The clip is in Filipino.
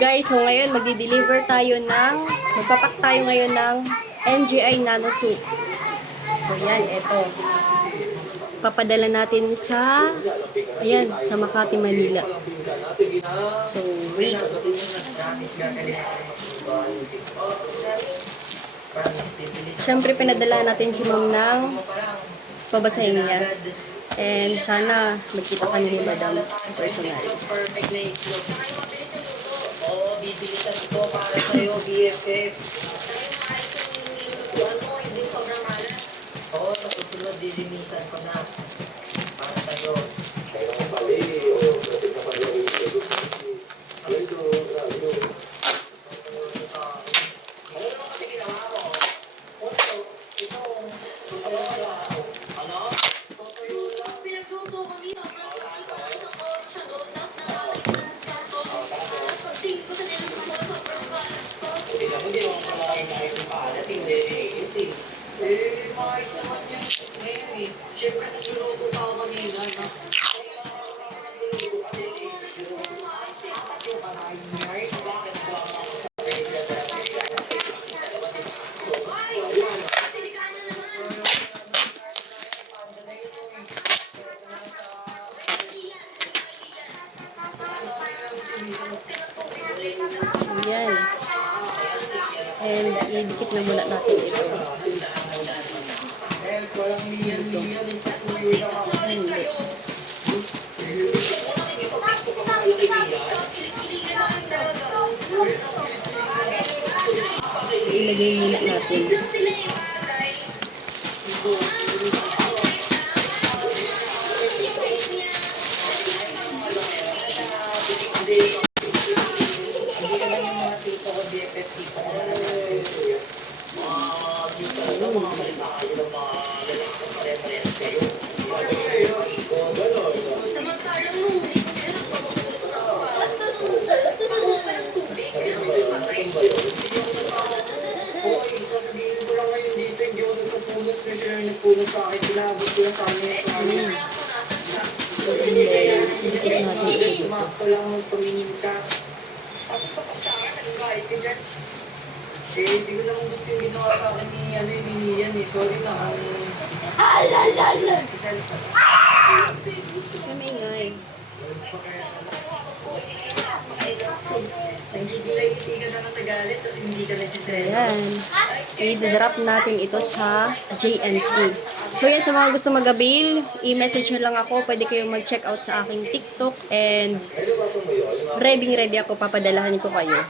Guys, so ngayon magpapak tayo ngayon ng MGI Nano Soup. So yan, eto. Papadala natin sa Makati, Manila. So, wait. Siyempre, pinadala natin si Ma'am ng babasahin niya. And sana magkita kami ni Madam personal. Perfect na itlog. Oo, bibilisan ko para sa'yo, BFF. Hindi sobrang malas. Oo, sa susunod, dilinisan ko na. Para sa'yo. Kaya nga pala natin na pala yung ano naman kasi ginawa mo? Ano? Tutuyo lang. Pinagluto ko nito. Hindi naman pala inaayos yung paalat, hindi nilinis eh. Maayos naman yan. Ngayon eh. Siyempre, nagluluto pa ako kanina, no? Yan. And idikit na muna natin ito. Hindi. Ilagay muna natin. Nagpunas sa akin, sinabot ko lang sa amin. Sumakto lang nung tumingin ka. Tapos kapag sa akin, nagagalit ka dyan. Hindi ko naman gusto yung ginawa sa akin ni Ian eh. Sorry na. Si Sales na. Kamingay. Nagigilay-giti ka na sa galit, tapos hindi ka nagsiselo. Ayan. I-drop natin ito sa JNT. So yan, sa mga gusto mag-avail, i-message nyo lang ako. Pwede kayong mag-check out sa aking TikTok. And ready ako, papadalahan ko kayo.